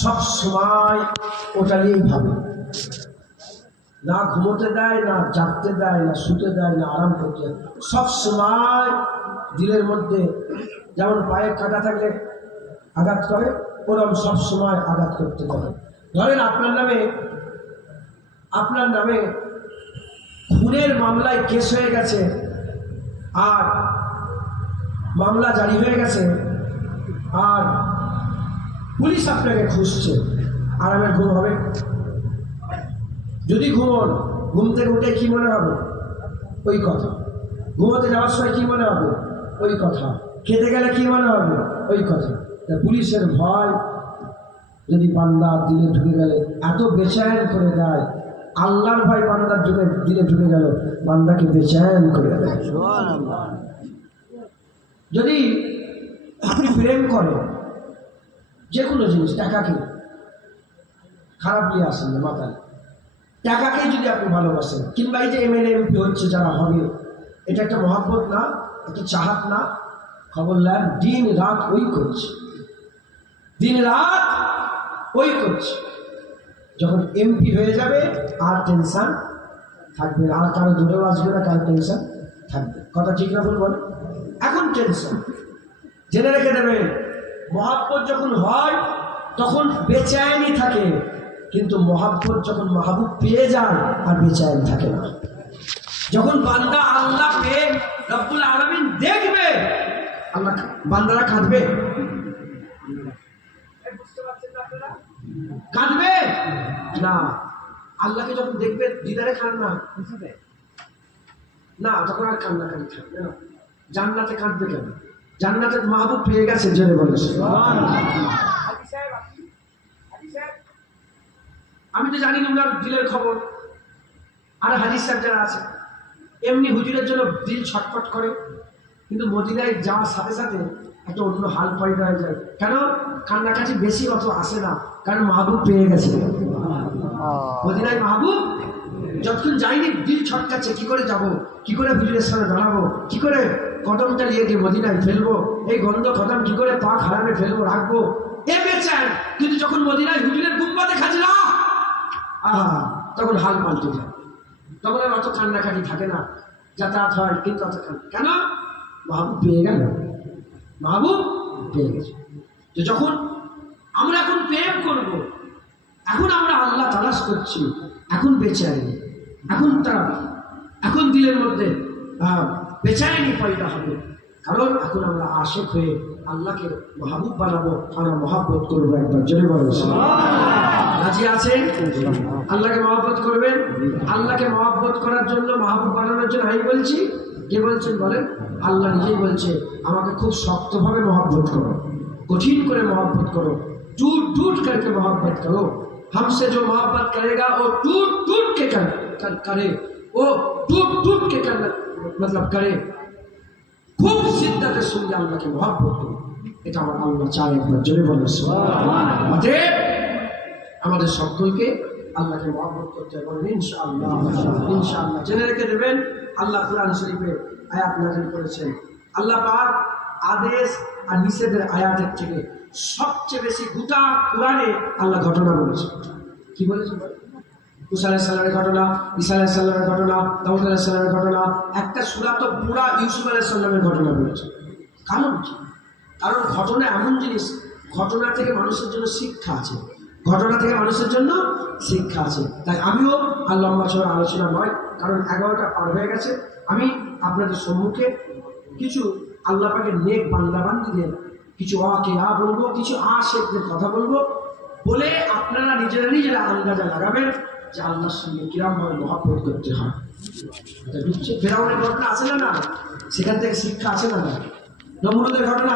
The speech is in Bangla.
সব সময় ওটা নিয়েই ভাবে, না ঘুমোতে দেয়, না জাগতে দেয়, না শুতে দেয়, না আরাম করতে দেয়। সব সময় দিলের মধ্যে যেমন পায়ে কাটা থাকলে আঘাত করে, ওরকম সব সময় আঘাত করতে পারে। ধরেন আপনার নামে খুনের মামলায় কেস হয়ে গেছে, আর মামলা জারি হয়ে গেছে, আর পুলিশ আপনাকে খুঁজছে, আরামের ঘুম হবে? যদি ঘুম থেকে উঠে কি মনে হবে? ওই কথা। ঘুমোতে যাওয়ার সময় কি মনে হবে? ওই কথা। খেতে গেলে কি মনে হবে? ওই কথা। পুলিশের ভয় যদি বান্দা দিলে ঢুকে গেলে এত বেচैन করে দেয়, আল্লাহর ভয় বান্দার দিলে ঢুকে গেল, বান্দাকে বেচैन করে দেয়। যদি আপনি প্রেম করেন যে কোনো জিনিস, টাকাকে খারাপ নিয়ে আসেন না মাথায়, টাকাকে যদি আপনি ভালোবাসেন, কিংবা এই যে এমএলএ এমপি হচ্ছে যারা হবে, এটা একটা মহাব্বত না, একটা চাহাত না? খবর নেন, দিন রাত ওই করছে, দিন রাত ওই করছে। যখন এমপি হয়ে যাবে আর টেনশন থাকবে না, আর কারো দূরেও আসবে না, কারো টেনশন থাকবে। কথা ঠিক না ভুল বলে? এখন টেনশন। জেনে রেখে দেবেন, মহাব্বত যখন হয় তখন বেচैनी থাকে, কিন্তু মহাব্বত যখন মাহবুব পেয়ে যায় আর বেচैन থাকে না। যখন বান্দা আল্লাহ পেয়ে রব্বুল আলামিন দেখবে, আল্লাহ বান্দারা কাঁদবে, কাঁদবে না। আল্লাহকে যখন দেখবে দিদারে খান না, তখন আর কান্নাকাটি থাকবে না। জান্নাতে কাঁদবে কেন? জান্নাতে মাহবুব পেয়ে গেছে, জেনে বলে। আমি তো জানি না দিলের খবর, আর হাদিস সাহেব যারা আছে এমনি হুজুরের জন্য দিল ছটফট করে, কিন্তু মদিনায় যাওয়ার সাথে সাথে একটা অন্য হাল পয়দা হয়ে যায়। কেন? কান্নাকাটি বেশি অত আসে না, কারণ মাহবুব পেয়ে গেছে। মদিনায় মাহবুব যতক্ষণ যাইনি দিল ছটকাচ্ছে, কি করে যাব, কি করে হুজুরের সামনে দাঁড়াবো, কি করে কদমটা নিয়ে গিয়ে মদিনায় ফেলবো, এই গন্ধ কদম কি করে পা হারামে ফেলবো, রাখবো, এ বেচান। কিন্তু যখন মদিনায় হুজুরের গুম্বা দেখা যায়, তখন হাল পাল্টে যায়, তখন আর অত কান্নাকাটি থাকে না, যাতায়াত হয়, কিন্তু অত কেন? মাহবুব পেয়ে গেল, মাহবুব পেয়ে গেছে। তো যখন আমরা এখন প্রেম করব, এখন আমরা আল্লাহ তালাশ করছি, এখন বেচারি, এখন দিলের মধ্যে বেচারি পয়দা হবে, কারণ এখন আমরা আশিক হয়ে আল্লাহকে মাহবুব বানাবো, আমরা মহাব্বত করবো। একবার জোরে বলেন রাজি আছেন? আল্লাহকে মহাব্বত করবেন। আল্লাহকে মহাব্বত করার জন্য, মাহবুব বানানোর জন্য আমি বলছি, কে বলছেন বলেন? আল্লাহ নিজেই বলছে, আমাকে খুব শক্তভাবে মহাব্বত করো, कठिन করে मोहब्बत करो, टूट टूट करके मोहब्बत करो। हमसे जो मोहब्बत करेगा वो टूट टूट के करे, वो टूट टूट के मतलब करे। खूब शिद्दतेर संगे আল্লাহকে मोहब्बत करो, এটা আমার আল্লাহ চায়। একবার জোরে বলেন সুবহানাল্লাহ। অতএব আমাদের সকলকে আল্লাহকে মোহব্বত করতে হবে ইনশাআল্লাহ। ইনশাআল্লাহ জেনে রেখে দেবেন, আল্লাহ কোরআন শরীফে আয়াত নাযিল করেছেন। আল্লাহ পাক আদেশ আর নিষেধের আয়াতের থেকে সবচেয়ে বেশি গোটা কোরআনে আল্লাহ ঘটনা বলেছেন। কি বলেছেন? মুসা আলাইহিস সালামের ঘটনা, ঈসা আলাইহিস সালামের ঘটনা, দাউদ আলাইহিস সালামের ঘটনা, একটা সূরা তো পুরা ইউসুফ আলাইহিস সালামের ঘটনা বলেছে। কারণ কি? কারণ ঘটনা এমন জিনিস, ঘটনা থেকে মানুষের জন্য শিক্ষা আছে, ঘটনা থেকে মানুষের জন্য শিক্ষা আছে। তাই আমিও আর লম্বা চড়া আলোচনা নয়, কারণ 11টা পার হয়ে গেছে। আমি আপনাদের সম্মুখে কিছু আল্লাহ পাকের নেক বান্দাবান্দিদের কিছু ওয়াকিয়া বলবো, কিছু আশিকদের কথা বলবো, বলে আপনারা নিজেরা আন্দাজা লাগাবেন যে আল্লাহর সঙ্গে কিরকমভাবে মহব্বত করতে হয়। ফেরাউনের ঘটনা আছে না? সেখান থেকে শিক্ষা আছে না? নমরুদের ঘটনা